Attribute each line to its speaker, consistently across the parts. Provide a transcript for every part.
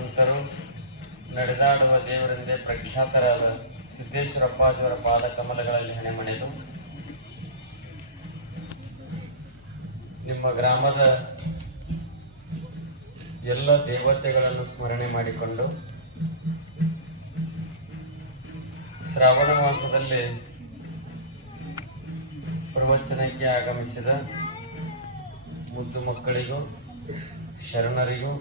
Speaker 1: ಸಂತರು ನಡೆದಾಡುವ ದೇವರೆಂದೇ ಪ್ರಖ್ಯಾತರಾದ ಸಿದ್ದೇಶ್ವರಪ್ಪಾಜಿಯವರ ಪಾದ ಕಮಲಗಳಲ್ಲಿ ಹಣೆ ಮಣೆದು ನಿಮ್ಮ ಗ್ರಾಮದ ಎಲ್ಲ ದೇವತೆಗಳನ್ನು ಸ್ಮರಣೆ ಮಾಡಿಕೊಂಡು ಶ್ರಾವಣ ಮಾಸದಲ್ಲಿ ಪ್ರವಚನಕ್ಕೆ ಆಗಮಿಸಿದ ಮುದ್ದು ಮಕ್ಕಳಿಗೂ, ಶರಣರಿಗೂ,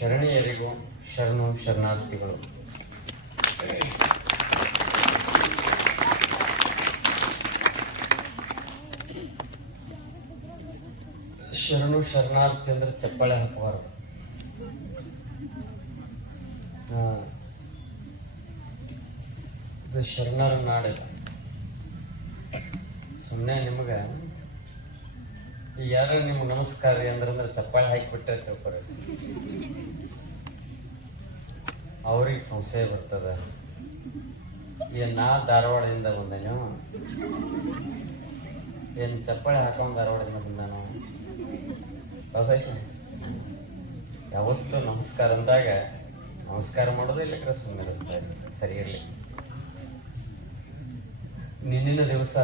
Speaker 1: ಶರಣೀಯರಿಗೂ ಶರಣು ಶರಣಾರ್ಥಿಗಳು. ಶರಣು ಶರಣಾರ್ಥಿ ಅಂದ್ರೆ ಚಪ್ಪಾಳೆ ಹಾಕಬಾರದು. ಇದು ಶರಣರ ನಾಡಿದು ಸುಮ್ಮನೆ ನಿಮಗೆ ಯಾರು ನಿಮ್ಗೆ ನಮಸ್ಕಾರ ಅಂದ್ರೆ ಅಂದ್ರೆ ಚಪ್ಪಾಳೆ ಹಾಕಿಬಿಟ್ಟೆ ತಿಳ್ಕೊರಿ. ಅವ್ರಿಗೆ ಸಂಶಯ ಬರ್ತದ. ಏನ್ ನಾ ಧಾರವಾಡದಿಂದ ಬಂದೇನು? ಏನ್ ಚಪ್ಪಾಳೆ ಹಾಕೊಂಡ್ ಧಾರವಾಡದಿಂದ ಬಂದಾನು? ಯಾವತ್ತು ನಮಸ್ಕಾರ ಅಂದಾಗ ನಮಸ್ಕಾರ ಮಾಡೋದು ಇಲ್ಲ ಸುಮ್ಮನೆ ಸರಿ ಇರಲಿ. ನಿನ್ನಿನ ದಿವಸ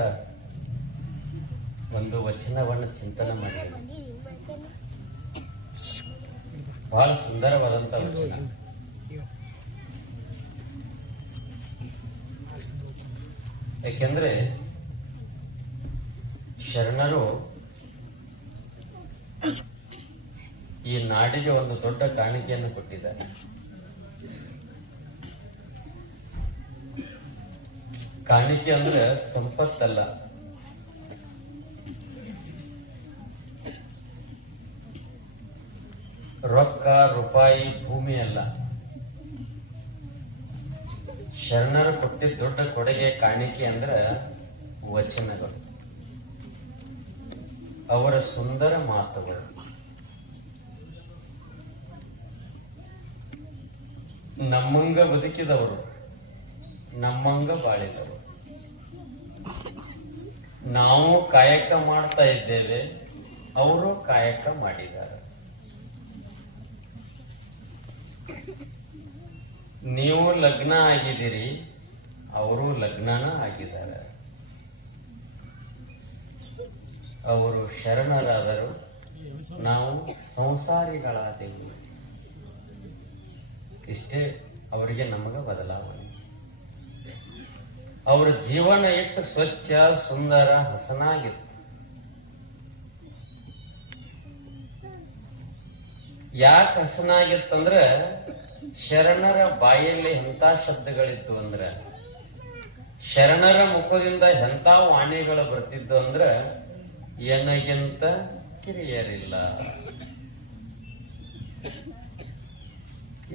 Speaker 1: ಒಂದು ವಚನವನ್ನು ಚಿಂತನೆ ಮಾಡಿ ಬಹಳ ಸುಂದರವಾದಂತ ವಚನ. ಯಾಕೆಂದ್ರೆ ಶರಣರು ಈ ನಾಡಿಗೆ ಒಂದು ದೊಡ್ಡ ಕಾಣಿಕೆಯನ್ನು ಕೊಟ್ಟಿದ್ದಾರೆ. ಕಾಣಿಕೆ ಅಂದ್ರೆ ಸಂಪತ್ತಲ್ಲ. ರೊಕ್ಕ, ರೂಪಾಯಿ, ಭೂಮಿ ಅಲ್ಲ. ಶರಣರು ಕೊಟ್ಟಿದ್ದ ದೊಡ್ಡ ಕೊಡುಗೆ ಕಾಣಿಕೆ ಅಂದ್ರ ವಚನಗಳು. ಅವರ ಸುಂದರ ಮಾತುಗಳು. ನಮ್ಮಂಗ ಬದುಕಿದವರು, ನಮ್ಮಂಗ ಬಾಳಿದವರು. ನಾವು ಕಾಯಕ ಮಾಡ್ತಾ ಇದ್ದೇವೆ, ಅವರು ಕಾಯಕ ಮಾಡಿದ್ದಾರೆ. ನೀವು ಲಗ್ನ ಆಗಿದ್ದೀರಿ, ಅವರು ಲಗ್ನನ ಆಗಿದ್ದಾರೆ. ಅವರು ಶರಣರಾದರು, ನಾವು ಸಂಸಾರಿಗಳಾದೆವು. ಇಷ್ಟೇ ಅವರಿಗೆ ನಮಗೆ ಬದಲಾವಣೆ. ಅವರ ಜೀವನ ಎಷ್ಟು ಸ್ವಚ್ಛ, ಸುಂದರ, ಹಸನಾಗಿತ್ತು. ಯಾಕೆ ಹಸನಾಗಿತ್ತಂದ್ರ ಶರಣರ ಬಾಯಲ್ಲಿ ಎಂಥ ಶಬ್ದಗಳಿತ್ತು ಅಂದ್ರ? ಶರಣರ ಮುಖದಿಂದ ಎಂಥ ವಾಣಿಗಳು ಬರ್ತಿದ್ದು ಅಂದ್ರ ಎನಗಿಂತ ಕಿರಿಯರಿಲ್ಲ.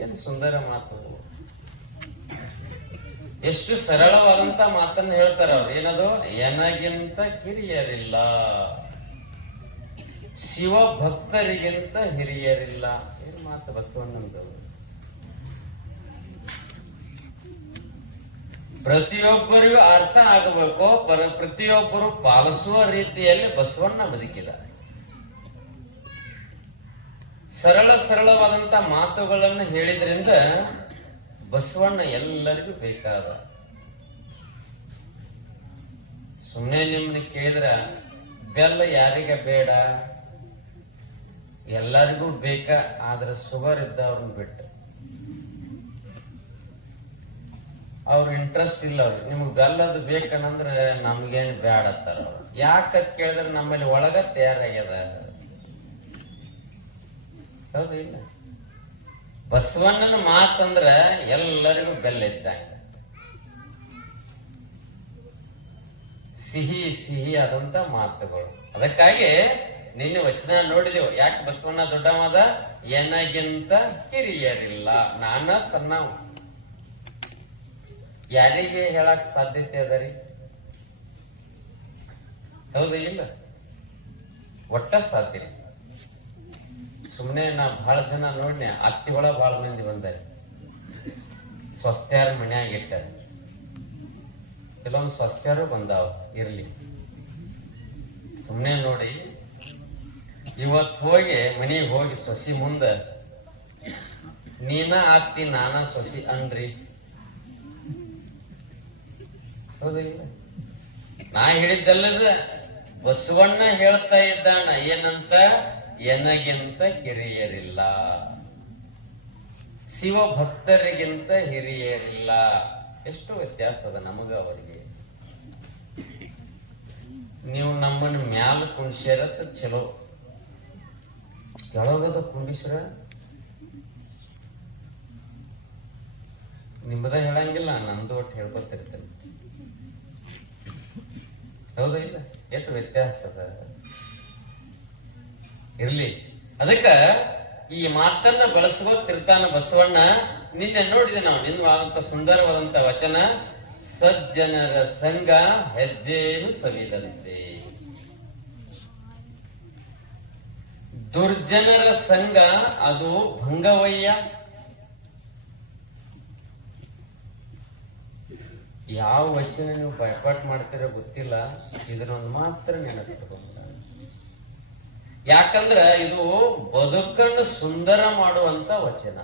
Speaker 1: ಏನು ಸುಂದರ ಮಾತು? ಎಷ್ಟು ಸರಳವಾದಂತ ಮಾತನ್ನ ಹೇಳ್ತಾರೆ ಅವ್ರು. ಏನದು? ಎನಗಿಂತ ಕಿರಿಯರಿಲ್ಲ. ಶಿವ ಭಕ್ತರಿಗಿಂತ ಹಿರಿಯರಿಲ್ಲ. ಏನು ಮಾತು ಬಸವಣ್ಣಂದು ಪ್ರತಿಯೊಬ್ಬರಿಗೂ ಅರ್ಥ ಆಗಬೇಕು ಪರ ಪ್ರತಿಯೊಬ್ಬರು ಪಾಲಿಸುವ ರೀತಿಯಲ್ಲಿ ಬಸವಣ್ಣ ಬದುಕಿದ್ದಾರೆ. ಸರಳ ಸರಳವಾದಂತ ಮಾತುಗಳನ್ನು ಹೇಳಿದ್ರಿಂದ ಬಸವಣ್ಣ ಎಲ್ಲರಿಗೂ ಬೇಕಾದ. ಸುಮ್ಮನೆ ನಿಮ್ನ ಕೇಳಿದ್ರ, ಬೆಲ್ಲ ಯಾರಿಗೆ ಬೇಡ? ಎಲ್ಲರಿಗೂ ಬೇಕ? ಆದ್ರೆ ಶುಗರ್ ಇದ್ದವ್ರನ್ನ ಬಿಟ್ಟು. ಅವ್ರ ಇಂಟ್ರೆಸ್ಟ್ ಇಲ್ಲ ಅವ್ರು ನಿಮ್ಗೆ ಬೆಲ್ಲದ ಬೇಕಂದ್ರೆ ನಮ್ಗೇನು ಬ್ಯಾಡ ಅತ್ತಾರ ಯಾಕ ಕೇಳಿದ್ರೆ ನಮ್ಮಲ್ಲಿ ಒಳಗ ತಯಾರಾಗ್ಯದ? ಬಸವಣ್ಣನ ಮಾತಂದ್ರ ಎಲ್ಲರಿಗೂ ಬೆಲ್ಲ ಇದ್ದಂಗ. ಸಿಹಿ ಸಿಹಿ ಆದಂತ ಮಾತುಗಳು. ಅದಕ್ಕಾಗಿ ನಿನ್ನೆ ವಚನ ನೋಡಿದೆವು. ಯಾಕೆ ಬಸವಣ್ಣ ದೊಡ್ಡವಾದ ಏನಾಗಿಂತ ಹಿರಿಯರಿಲ್ಲ. ನಾನ ಸಣ್ಣವ. ಯಾರಿಗೆ ಹೇಳಕ್ ಸಾಧ್ಯತೆ ಅದ ರೀ? ಹೌದು, ಇಲ್ಲ. ಒಟ್ಟ ಸಾಧ್ಯ ಸುಮ್ಮನೆ ನಾ ಬಹಳ ಜನ ನೋಡ್ನೆ, ಅತ್ತಿ ಒಳ ಬಹಳ ಮಂದಿ ಬಂದಾರೆ. ಸ್ವಸ್ಥ್ಯಾರ ಮನ್ಯಾಗ ಇಟ್ಟಾರೆ ಕೆಲವೊಂದು ಸ್ವಸ್ಥ್ಯಾರು ಬಂದಾವ, ಇರ್ಲಿ. ಸುಮ್ಮನೆ ನೋಡಿ, ಇವತ್ತು ಹೋಗಿ ಮನೆಗೆ ಹೋಗಿ ಸೊಸಿ ಮುಂದೆ, ನೀನ ಆಗ್ತಿ ನಾನ ಸೊಸಿ ಅನ್ರಿ. ನಾ ಹೇಳಿದ್ದಲ್ಲದ, ಬಸವಣ್ಣ ಹೇಳ್ತಾ ಇದ್ದಾಣ ಏನಂತ? ಎನಗಿಂತ ಕಿರಿಯರಿಲ್ಲ ಶಿವ ಭಕ್ತರಿಗಿಂತ ಹಿರಿಯರಿಲ್ಲ. ಎಷ್ಟು ವ್ಯತ್ಯಾಸ ಅದ ನಮಗ ಅವರಿಗೆ. ನೀವು ನಮ್ಮನ್ನ ಮ್ಯಾಲ ಕುಣಿಸ್ಯಾರತ್ತ ಚಲೋ. ಕೆಳಗದ ಕುಂಡಿಸ್ರ. ನಿಮ್ಮದ ಹೇಳಂಗಿಲ್ಲ, ನಂದು ಒಟ್ಟು ಹೇಳ್ಕೊತಿರ್ತೇನೆ. ಹೌದಾ, ಇಲ್ಲ. ಎಷ್ಟು ವ್ಯತ್ಯಾಸ ಅದ ಇರ್ಲಿ. ಅದಕ್ಕ ಈ ಮಾತನ್ನ ಬಳಸ್ಕೋತಿರ್ತಾನ ಬಸವಣ್ಣ ನಿನ್ನೆ ನೋಡಿದೆ ನಾವು ನಿನ್ನುವಂತ ಸುಂದರವಾದಂತ ವಚನ, ಸಜ್ಜನರ ಸಂಘ ಹೆಜ್ಜೆನು ಸವಿದಂತೆ. ದುರ್ಜನರ ಸಂಘ ಅದು ಭಂಗವಯ್ಯ ಯಾವ ವಚನ ನೀವು ಬಯಪಾಟ್ ಮಾಡ್ತೀರೋ ಗೊತ್ತಿಲ್ಲ ಇದನ್ನೊಂದು ಮಾತ್ರ ನೆನಪಿಟ್ಕೊಂಡ ಯಾಕಂದ್ರ ಇದು ಬದುಕನ್ನು ಸುಂದರ ಮಾಡುವಂತ ವಚನ.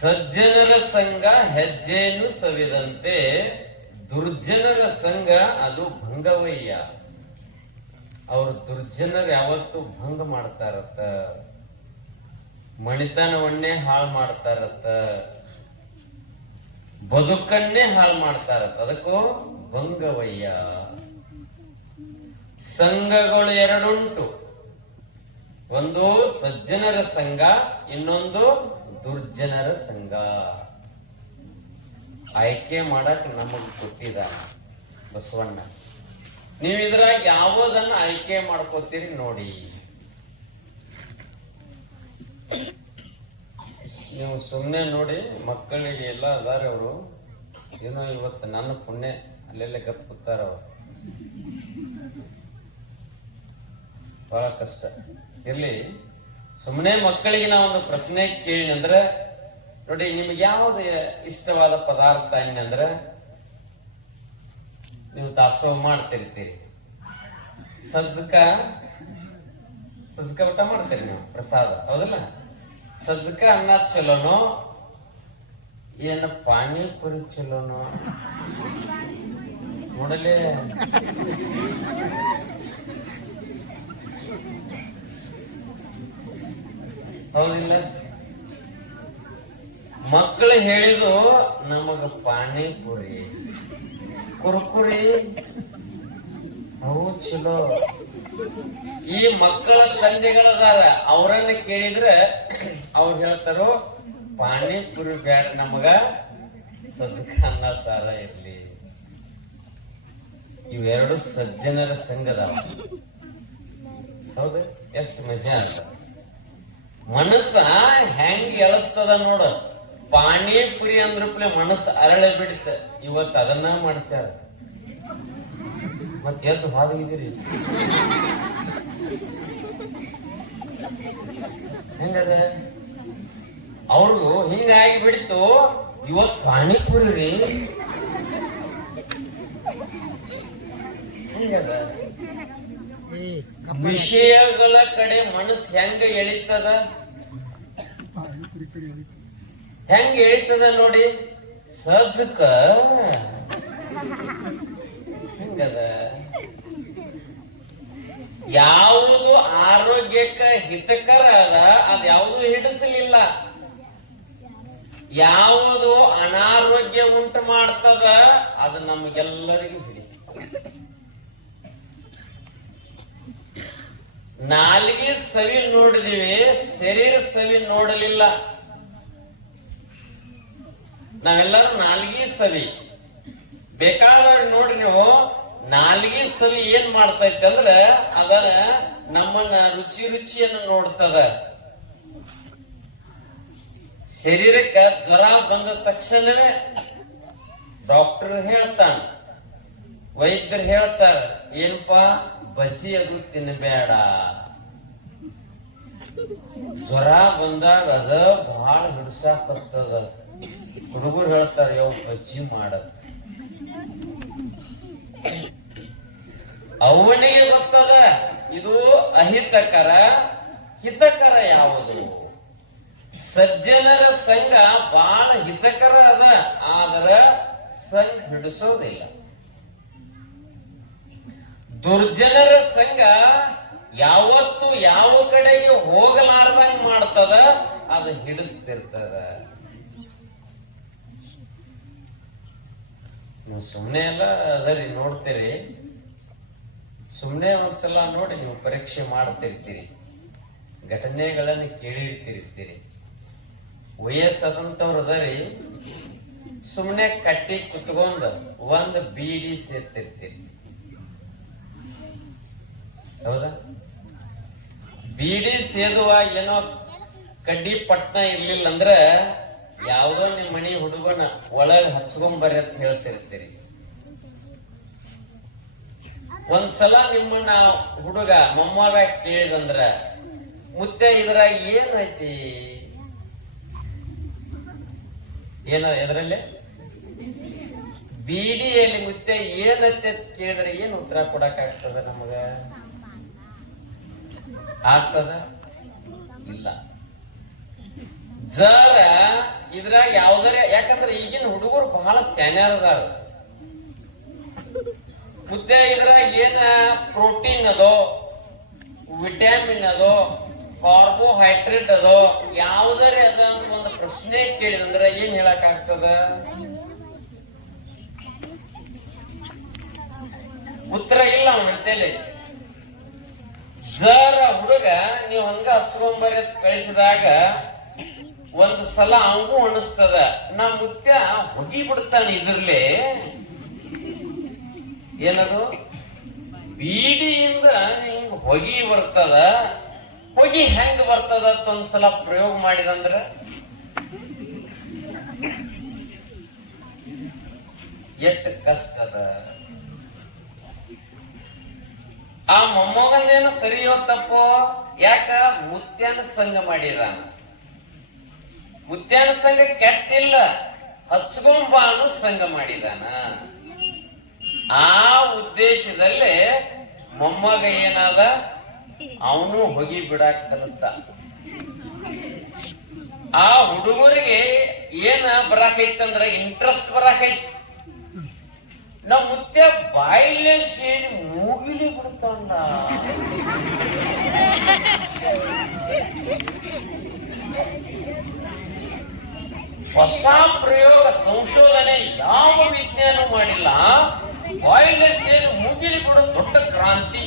Speaker 1: ಸಜ್ಜನರ ಸಂಘ ಹೆಜ್ಜೆಯನ್ನು ಸವಿದಂತೆ, ದುರ್ಜನರ ಸಂಘ ಅದು ಭಂಗವಯ್ಯ. ಅವರು ದುರ್ಜನರು ಯಾವತ್ತು ಭಂಗ ಮಾಡ್ತಾರತ್ತ. ಮಣಿತನವನ್ನೇ ಹಾಳು ಮಾಡ್ತಾರತ್ತ. ಬದುಕನ್ನೇ ಹಾಳು ಮಾಡ್ತಾರ. ಅದಕ್ಕೂ ಭಂಗವಯ್ಯ. ಸಂಘಗಳು ಎರಡುಂಟು. ಒಂದು ಸಜ್ಜನರ ಸಂಘ, ಇನ್ನೊಂದು ದುರ್ಜನರ ಸಂಘ. ಆಯ್ಕೆ ಮಾಡಕ್ ನಮಗ್ ಕೊಟ್ಟಿದ ಬಸವಣ್ಣ. ನೀವು ಇದ್ರಾಗ ಯಾವುದನ್ನ ಆಯ್ಕೆ ಮಾಡ್ಕೋತೀರಿ ನೋಡಿ. ನೀವು ಸುಮ್ಮನೆ ನೋಡಿ ಮಕ್ಕಳಿಗೆ ಎಲ್ಲ ಅದಾರೆ ಅವರು. ಏನೋ ಇವತ್ತು ನನ್ನ ಪುಣ್ಯ. ಅಲ್ಲೆಲ್ಲ ಗಪ್ ಕೂತಾರ ಅವ್ರು. ಬಹಳ ಕಷ್ಟ. ಇರ್ಲಿ ಸುಮ್ಮನೆ ಮಕ್ಕಳಿಗೆ ನಾವು ಒಂದು ಪ್ರಶ್ನೆ ಕೇಳಿ ಅಂದ್ರೆ, ನೋಡಿ ನಿಮ್ಗೆ ಯಾವ್ದು ಇಷ್ಟವಾದ ಪದಾರ್ಥ ಅಂದ್ರೆ, ನೀವು ದಾಸೋಹ ಮಾಡ್ತಿರ್ತೀರಿ. ಸದ್ಕ ಸಜ್ಜಕ ಊಟ ಮಾಡ್ತೀರಿ ನೀವು ಪ್ರಸಾದ, ಹೌದಲ್ಲ? ಸಜ್ಜಕ ಅನ್ನ ಚಲೋನೋ? ಏನ ಪಾನಿಪುರಿ ಚಲೋನೋ? ನೋಡಲಿ. ಹೌದಿಲ್ಲ. ಮಕ್ಕಳು ಹೇಳಿದು ನಮಗ ಪಾನಿಪುರಿ ಕುರ್ಕುರಿ. ಅವು ಚಲೋ. ಈ ಮಕ್ಕಳ ತಂದೆಗಳದಾರ ಅವರನ್ನ ಕೇಳಿದ್ರೆ ಅವ್ರು ಹೇಳ್ತಾರೋ, ಪಾನಿಪುರಿ ಬ್ಯಾಡ ನಮಗ ಸದ್ಕನ್ನ ಸಾರ ಇರ್ಲಿ. ಇವೆರಡು ಸಜ್ಜನರ ಸಂಘದ ಹೌದು, ಎಷ್ಟು ಮಜಾ ಅಂತ. ಮನಸ್ಸ ಹೆಂಗ್ ಎಳಸ್ತದ ನೋಡ. ಪಾಣಿಪುರಿ ಅಂದ್ರಪ್ಲೆ ಮನಸ್ಸು ಅರಳೆ ಬಿಡುತ್ತೆ. ಇವತ್ತು ಅದನ್ನ ಮಾಡಿಸ್ಯಾರ. ಮತ್ ಎದ್ದು ಹಾದಿದ್ದೀರಿ ಹೆಂಗದ? ಅವ್ರಿಗೂ ಹಿಂಗಾಗಿ ಬಿಡ್ತು ಇವತ್ ಪಾನಿಪುರಿ ರೀ ಹೆಂಗದ ವಿಷಯಗಳ ಕಡೆ ಮನಸ್ಸು ಹೆಂಗ ಎಳಿತದ? ಹೆಂಗ ಎಳಿತದ ನೋಡಿ? ಸಜ್ಜಕ ಹೆಂಗದ? ಯಾವುದು ಆರೋಗ್ಯಕ್ಕ ಹಿತಕರ ಅದ ಅದ ಯಾವುದು ಹಿಡಿಸಲಿಲ್ಲ. ಯಾವುದು ಅನಾರೋಗ್ಯ ಉಂಟು ಮಾಡ್ತದ, ಅದು ನಮಗೆಲ್ಲರಿಗೂ ಹಿಡಿ ನಾಲ್ಗೆ ಸವಿ ನೋಡಿದಿವಿ, ಶರೀರ ಸವಿ ನೋಡಲಿಲ್ಲ. ನಾವೆಲ್ಲರೂ ನಾಲ್ಗಿ ಸವಿ. ಬೇಕಾದ್ರೆ ನೋಡಿ ನೀವು ನಾಲ್ಗಿ ಸವಿ ಏನ್ ಮಾಡ್ತೈತೆ ಅಂದ್ರ ಅದರ ನಮ್ಮನ್ನ ರುಚಿ ರುಚಿಯನ್ನು ನೋಡ್ತದ. ಶರೀರಕ್ಕ ಜ್ವರ ಬಂದ ತಕ್ಷಣವೇ ಡಾಕ್ಟರ್ ಹೇಳ್ತಾನ. ವೈದ್ಯರು ಹೇಳ್ತಾರ, ಏನಪ್ಪಾ ಬಜಿ ಅದು ತಿನ್ನಬೇಡ ಜ್ವರ ಬಂದಾಗ ಅದ ಬಹಳ ಹಿಡ್ಸಾಕತ್ತದ ಹುಡುಗರು ಹೇಳ್ತಾರ ಯಾವ ಬಜ್ಜಿ ಮಾಡತ್ ಅವನಿಗೆ ಗೊತ್ತದ. ಇದು ಅಹಿತಕರ, ಹಿತಕರ ಯಾವುದು? ಸಜ್ಜನರ ಸಂಘ ಬಹಳ ಹಿತಕರ ಅದ, ಆದ್ರ ಸಂಘ ಹಿಡಿಸೋದಿಲ್ಲ. ದುರ್ಜನರ ಸಂಘ ಯಾವತ್ತು ಯಾವ ಕಡೆಗೆ ಹೋಗಲಾರ್ದಂಗ್ ಮಾಡ್ತದ, ಅದು ಹಿಡಿಸ್ತಿರ್ತದ. ನೀವು ಸುಮ್ಮನೆ ಅದರಿ ನೋಡ್ತೀರಿ. ಸುಮ್ಮನೆ ಒಂದ್ಸಲ ನೋಡಿ ನೀವು ಪರೀಕ್ಷೆ ಮಾಡ್ತಿರ್ತೀರಿ. ಘಟನೆಗಳನ್ನು ಕೇಳಿರ್ತಿರ್ತೀರಿ. ವಯಸ್ಸಾದಂತವ್ರು ಅದರಿ ಸುಮ್ಮನೆ ಕಟ್ಟಿ ಕುತ್ಕೊಂಡು ಒಂದು ಬೀಡಿ ಸೇರ್ತಿರ್ತೀರಿ. ಹೌದಾ? ಬೀಡಿ ಸೇದುವ ಏನೋ ಕಡ್ಡಿ ಪಟ್ನ ಇರ್ಲಿಲ್ಲ ಅಂದ್ರ ಯಾವ್ದೋ ನಿಮ್ ಮನಿ ಹುಡುಗನ ಒಳಗ್ ಹಚ್ಕೊಂಡ್ ಬರ್ರಿ ಅಂತ ಹೇಳ್ತಿರ್ತೀರಿ. ಒಂದ್ಸಲ ನಿಮ್ಮನ್ನ ಹುಡುಗ ಮೊಮ್ಮಗ ಕೇಳಿದಂದ್ರ ಮುತ್ತೆ ಇದ್ರಾಗ ಏನೈತಿ ಏನ ಇದರಲ್ಲಿ ಬೀದಿಯಲ್ಲಿ ಮುತ್ತೆ ಏನೈತಿ ಅಂತ ಕೇಳಿದ್ರೆ ಏನ್ ಉತ್ತರ ಕೊಡಕ್ ಆಗ್ತದ ನಮಗ? ಆಗ್ತದ? ಇಲ್ಲ. ಜರ ಇದ್ರಾಗ ಯಾವ್ದಾರ ಯಾಕಂದ್ರೆ ಈಗಿನ ಹುಡುಗರು ಬಹಳ ಸ್ಯಾನ್ಯರ್ ಅದಾರ. ಮುದ್ದೆ ಇದ್ರಾಗ ಏನ ಪ್ರೋಟೀನ್ ಅದೋ? ವಿಟಮಿನ್ ಅದೋ? ಕಾರ್ಬೋಹೈಡ್ರೇಟ್ ಅದೋ? ಯಾವ್ದಾರ ಅದ ಒಂದು ಪ್ರಶ್ನೆ ಕೇಳಿದಂದ್ರೆ ಏನ್ ಹೇಳಕ್ ಆಗ್ತದ ಉತ್ತರ ಇಲ್ಲ ಅವನಂತೇಳಿ ಸರ್ ಹುಡುಗ, ನೀವು ಹಂಗ ಹಚ್ಕೊಂಬರ್ರಿ ಅಂತ ಕಳಿಸಿದಾಗ ಒಂದ್ ಸಲ ಅವಂಗೂ ಅನಿಸ್ತದ. ನಾ ಮುತ್ಯ ಹೊಗಿ ಬಿಡ್ತಾನೆ ಇದ್ರಲೆ ಏನದು? ಬೀಡಿಯಿಂದ ಹಿಂಗ್ ಹೊಗಿ ಬರ್ತದ, ಹೊಗಿ ಹೆಂಗ್ ಬರ್ತದ ಅಂತ ಒಂದ್ಸಲ ಪ್ರಯೋಗ ಮಾಡಿದಂದ್ರ? ಎಷ್ಟು ಕಷ್ಟದ ಆ ಮೊಮ್ಮಗನೇನು ಸರಿಯೋ ತಪ್ಪೋ ಯಾಕ? ಮುತ್ಯಾನ ಸಂಘ ಮಾಡಿದ ಮುತ್ಯಾನ ಸಂಘ ಕೆಟ್ಟಿಲ್ಲ, ಹಚ್ಕೊಂಬಾನು ಸಂಘ ಮಾಡಿದಾನ. ಆ ಉದ್ದೇಶದಲ್ಲಿ ಮೊಮ್ಮಗ ಏನಾದ? ಅವನು ಹೋಗಿ ಬಿಡಾಕ್ ಕಲಿತ ಆ ಹುಡುಗರಿಗೆ ಏನ ಬರಾಕೈತಂದ್ರ ಇಂಟ್ರೆಸ್ಟ್ ಬರಾಕೈತಿ. ನಮ್ ಮುತ್ಯ ಬಾಯಿಲೆ ಸೇರಿ ಮೂಗಿಲಿ ಬಿಡ್ತಾನ. ಹೊಸ ಪ್ರಯೋಗ ಸಂಶೋಧನೆ ಯಾವ ವಿಜ್ಞಾನ ಮಾಡಿಲ್ಲ? ಬಾಯಿಲೆ ಏನು ಮೂಗಿಲಿ ಬಿಡೋ ದೊಡ್ಡ ಕ್ರಾಂತಿ?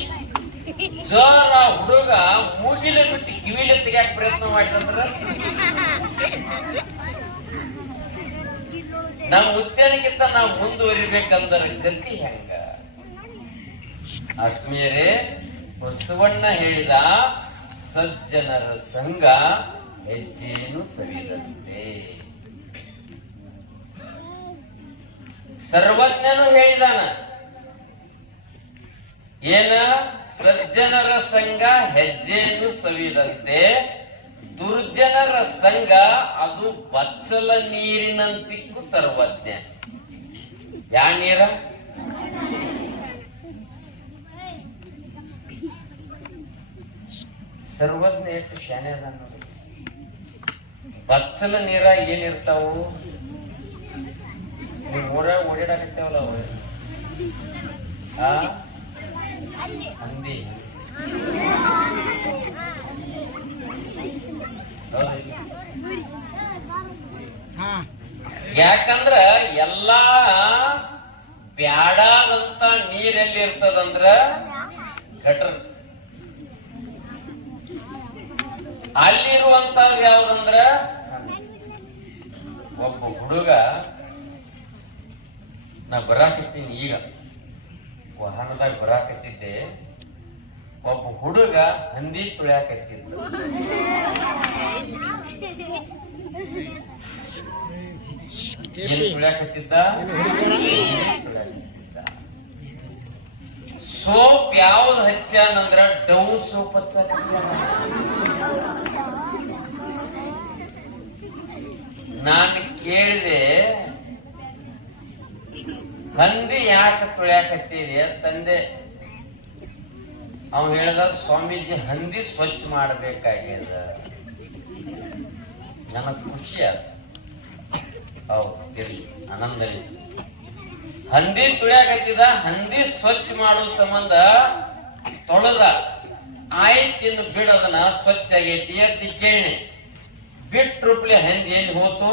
Speaker 1: ಜರ ಹುಡುಗ ಮೂಗಿಲೆ ಬಿಟ್ಟು ಕಿವಿಲೆ ತೆಗಿಯಾಕ ಪ್ರಯತ್ನ ಮಾಡಿದ್ರ ನಮ್ಮ ಉದ್ಯಾನಕ್ಕಿಂತ ನಾವು ಮುಂದುವರಿಬೇಕಂದ್ರ ಗತಿ ಹೆಂಗ? ಆತ್ಮೀಯರೇ, ಬಸವಣ್ಣ ಹೇಳಿದ ಸಜ್ಜನರ ಸಂಘ ಹೆಜ್ಜೆಯನ್ನು ಸವಿದಂತೆ. ಸರ್ವಜ್ಞನು ಹೇಳಿದಾನ ಏನ ಸಜ್ಜನರ ಸಂಘ ಹೆಜ್ಜೆಯನ್ನು ಸವಿದಂತೆ, ದುರ್ಜನರ ಸಂಘ ಅದು ಬಚ್ಚಲ ನೀರಿನಂತಿಕ್ಕು ಸರ್ವಜ್ಞ. ಯಾ ನೀರ ಸರ್ವಜ್ಞ ಎಷ್ಟು ಶಾನೆ ಅದ ನೋಡಿ ಬಚ್ಚಲ ನೀರ ಏನಿರ್ತಾವು? ನಿಮ್ ಊರಾಗ ಓಡಾಡಕತ್ತೇವಲ್ಲ ಅವ್ರ. ಹಂದಿ? ಯಾಕಂದ್ರ ಎಲ್ಲಾ ಬ್ಯಾಡಾದಂತ ನೀರೆಲ್ಲಿ ಇರ್ತದಂದ್ರ ಗಟರ್. ಅಲ್ಲಿರುವಂತ ಯಾವ್ದಂದ್ರ ಒಬ್ಬ ಹುಡುಗ ನಾ ಬರಾಕಿಸ್ತೀನಿ ಈಗ. ವಾಹನದಾಗ ಬರಾಕತ್ತಿದ್ದೆ ಒಬ್ಬ ಹುಡುಗ ಹಂದಿ ತುಳಿಯಾಕತ್ತಿದ್ದ? ತುಳಿಯಾಕತ್ತಿದ್ದ. ಸೋಪ್ ಯಾವ್ದು ಹಚ್ಚಾನಂದ್ರ ಡವ್ ಸೋಪ್ ಹಚ್ಚಾಕತ್ತಾನ ನಾನು ಕೇಳಿದೆ ಹಂದಿ ಯಾಕೆ ತುಳಿಯಾಕತ್ತೀರಿ ತಂದೆ ಅವ ಹೇಳ್ದ ಸ್ವಾಮೀಜಿ ಹಂದಿ ಸ್ವಚ್ಛ ಮಾಡಬೇಕಾಗ್ಯದ ನನಗೆ ಖುಷಿ ಆದ ಆನಂದ. ಹಂದಿ ತುಳಿಯಾಕತ್ತಿದ ಹಂದಿ ಸ್ವಚ್ಛ ಮಾಡೋ ಸಂಬಂಧ ತೊಳೆದ ಆಯ್ತಿನ್ನು ಬಿಡೋದನ್ನ ಸ್ವಚ್ಛ ಆಗೈತಿ ಎತ್ತಿ ಕೇಳಿ. ಬಿಟ್ರುಪ್ಲೆ ಹಂದಿ ಎಲ್ಲಿ ಹೋತು?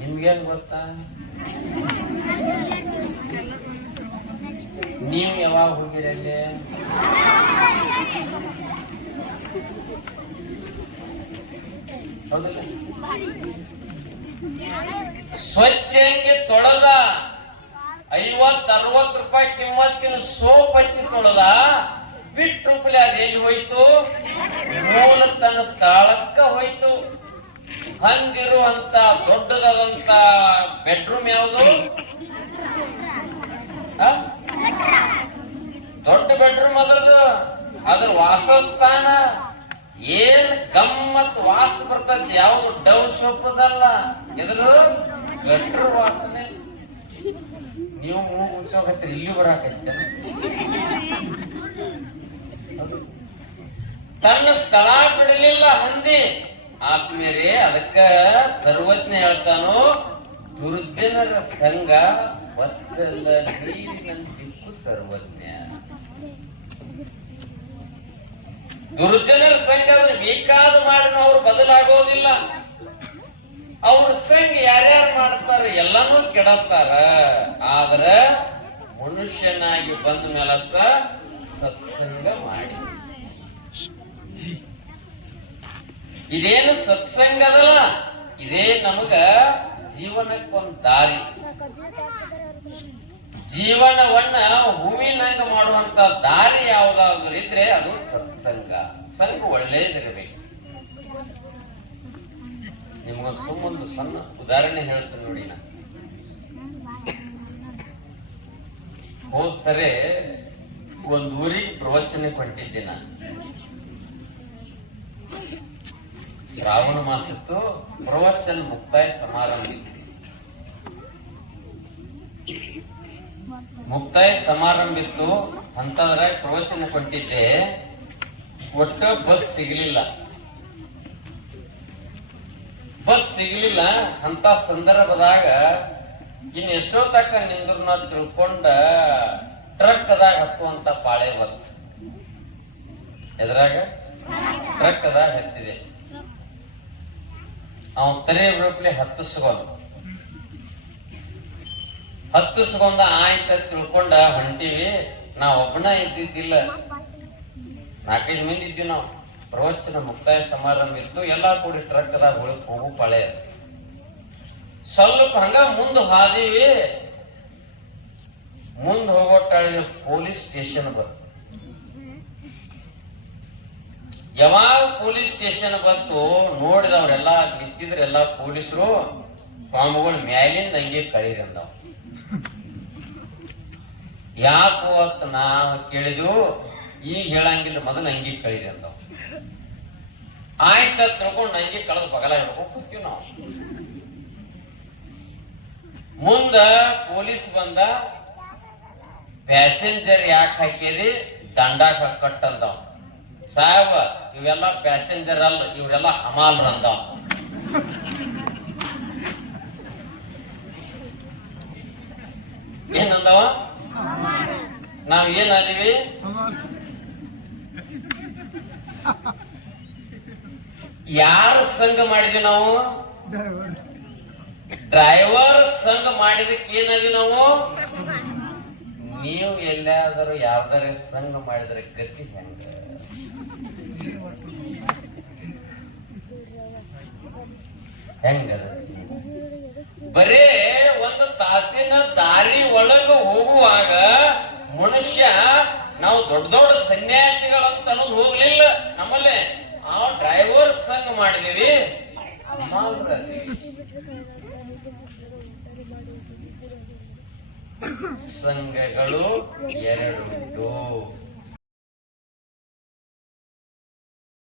Speaker 1: ನಿಮ್ಗೇನ್ ಗೊತ್ತಾ? ನೀವು ಯಾವಾಗ ಹೋಗಿರಲ್ಲಿ ಹೌದಲ್ಲ? ಸ್ವಚ್ಛ ಹಂಗೆ ತೊಳೆದ? ಐವತ್ ಅರವತ್ ರೂಪಾಯಿ ಕಿಮ್ಮತ್ತಿನ ಸೋಪ್ ಹಚ್ಚಿ ತೊಳೆದ? ಬಿಟ್ಟು ರೂಪಾಯಿ ಅದು ಎಲ್ಲಿ ಹೋಯ್ತು? ಮೂಲ ತನ್ನ ಸ್ಥಳಕ್ಕ ಹೋಯ್ತು. ಹಂಗಿರುವಂತ ದೊಡ್ಡದಾದಂತ ಬೆಡ್ರೂಮ್ ಯಾವುದು? ದೊಡ್ಡ ಬೆಡ್ರೂಮ್ ಅದ್ರದ್ದು. ಅದ್ರ ವಾಸಸ್ಥಾನ ಏನ್ ಗಮ್ಮತ್ ವಾಸ ಬರ್ತದ. ಯಾವ್ದು ಡವ್ ಸೊಪ್ಪದಲ್ಲ ಎದ್ರು ಗಟ್ರ ವಾಸನೆ. ನೀವು ಮೂಗು ಇಲ್ಲಿ ಬರಾಕ ತನ್ನ ಸ್ಥಳ ಬಿಡಲಿಲ್ಲ ಹಂದಿ. ಆತ್ಮೇರಿ ಅದಕ್ಕ ಸರ್ವಜ್ಞ ಹೇಳ್ತಾನೋ, ದುರ್ಜನರ ಸಂಘ ಒತ್ತಲ್ಲ ನೀರಿನಂತಿಕ್ಕು ದುರ್ಜನರ ಸಂಘ ಅಂದ್ರೆ ಬೇಕಾದ ಮಾಡಿನ ಅವ್ರು ಬದಲಾಗೋದಿಲ್ಲ. ಅವ್ರ ಸಂಘ ಯಾರ್ಯಾರು ಮಾಡ್ತಾರ ಎಲ್ಲಾನು ಕೆಡತ್ತಾರ. ಆದ್ರ ಮನುಷ್ಯನಾಗಿ ಬಂದ ಮೇಲತ್ತ ಸತ್ಸಂಗ ಮಾಡಿ. ಇದೇನು ಸತ್ಸಂಗ ಅದಲ್ಲ, ಇದೇ ನಮಗ ಜೀವನಕ್ಕೊಂದು ದಾರಿ. ಜೀವನವನ್ನ ಹೂವಿನಂಗ ಮಾಡುವಂತ ದಾರಿ ಯಾವ್ದಾದ್ರು ಇದ್ರೆ ಅದು ಸತ್ಸಂಗ. ಸಂಘ ಒಳ್ಳೇದಿರಬೇಕು. ನಿಮ್ಗೊಂದು ತುಂಬೊಂದು ಸಣ್ಣ ಉದಾಹರಣೆ ಹೇಳ್ತೇನೆ ನೋಡಿ ನಾ. ಹೋದ್ಸರೆ ಒಂದ್ ಊರಿಗೆ ಪ್ರವಚನ ಕೊಟ್ಟಿದ್ದೆ ನಾನು ಶ್ರಾವಣ ಮಾಸತ್ತು ಪ್ರವಚನ ಮುಕ್ತಾಯ ಸಮಾರಂಭ ಮುಕ್ತಾಯ ಸಮಾರಂಭ ಇತ್ತು ಅಂತಂದ್ರೆ ಪ್ರವಚನ ಕೊಟ್ಟಿದ್ದೆ. ಒಟ್ಟು ಬಸ್ ಸಿಗಲಿಲ್ಲ. ಬಸ್ ಸಿಗಲಿಲ್ಲ ಅಂತ ಸಂದರ್ಭದಾಗ ಇನ್ ಎಷ್ಟೋ ತಕ್ಕ ನಿಂದ್ರನ್ನ ತಿಳ್ಕೊಂಡ ಟ್ರಕ್ ಅದಾಗ ಹತ್ತುವಂತ ಪಾಳೆ ಬಸ್. ಎದ್ರಾಗ? ಟ್ರಕ್ ಅದಾಗ ಹತ್ತಿದೆ. ಅವನ್ ತಲೆ ರೂಪಲೆ ಹತ್ತಿಸ್ಕೊಂಡ್ ಹತ್ತಿಸ್ಕೊಂಡ ಆಯ್ತ ತಿಳ್ಕೊಂಡ ಹೊಂಟಿವಿ. ನಾ ಒಬ್ಬನ ಇದ್ದಿದ್ದಿಲ್ಲ. ನಾಲ್ಕೈದು ಮಂದಿ ಇದ್ವಿ ನಾವು. ಪ್ರವಚನ, ಮುಕ್ತಾಯ, ಸಮಾರಂಭ ಇತ್ತು ಎಲ್ಲಾ ಕೂಡಿ ಟ್ರಕ್ ಅದಾಗ ಹೋಗಿ ಹೋಗು ಪಳೆ ಸ್ವಲ್ಪ ಹಂಗ ಮುಂದೆ ಹಾದಿವಿ. ಮುಂದ್ ಹೋಗೋಟ್ಟಾಳಿ ಪೊಲೀಸ್ ಸ್ಟೇಷನ್ ಬಂತು. ಯಾವಾಗ ಪೊಲೀಸ್ ಸ್ಟೇಷನ್ ಬಂತು ನೋಡಿದವ್ರೆಲ್ಲ ನಿಂತಿದ್ರೆಲ್ಲ ಪೊಲೀಸರು. ಸ್ವಾಮಿಗಳು ಮ್ಯಾಲಿಂದ ಹಂಗೆ ಕಳೀರಿ ಅಂದವ್ ಯಾಕೋ ಅಂತ ನಾವು ಕೇಳಿದ್ವು ಈಗ ಹೇಳಂಗಿಲ್ಲ, ಮೊದಲು ಅಂಗಿ ಕಳೀರಿ ಅಂತ ಆಯ್ತು ತಿಳ್ಕೊಂಡು ಅಂಗಿ ಕಳೆದು ಬಗಲ ಹಿಡ್ಕೊಂಡು ಕೂತೀವಿ ನಾವು. ಮುಂದ ಪೊಲೀಸ್ ಬಂದ, ಪ್ಯಾಸೆಂಜರ್ ಯಾಕೆ ಹಾಕಿದಿ ದಂಡ ಕಟ್ಟಂದವ್ ಸಾಹೇಬ, ಇವೆಲ್ಲ ಪ್ಯಾಸೆಂಜರ್ ಅಲ್ಲ, ಇವರೆಲ್ಲ ಹಮಾಲ್ರ ಅಂದವ್. ಏನಂದವ ನಾವ್ ಏನಾದೀವಿ ಯಾರ ಸಂಘ ಮಾಡಿದ್ವಿ ನಾವು? ಡ್ರೈವರ್ ಸಂಘ ಮಾಡಿದಕ್ಕೆ ಏನದಿ ನಾವು? ನೀವು ಎಲ್ಲಾದರೂ ಯಾವ್ದಾರ ಸಂಘ ಮಾಡಿದ್ರೆ ಗತಿ ಹೆಂಗ? ಹೆಂಗದ ಬರೇ ಒಂದು ತಾಸಿನ ದಾರಿ ಒಳಗ ಹೋಗುವಾಗ ಮನುಷ್ಯ ನಾವು ದೊಡ್ಡ ದೊಡ್ಡ ಸನ್ಯಾಸಿಗಳಂತ ಅನ್ನೋದು ಹೋಗ್ಲಿಲ್ಲ ನಮ್ಮಲ್ಲಿ ಆ ಡ್ರೈವರ್ ಸಂಘ ಮಾಡಿದೀವಿ. ಸಂಘಗಳು ಎರಡುಂಟು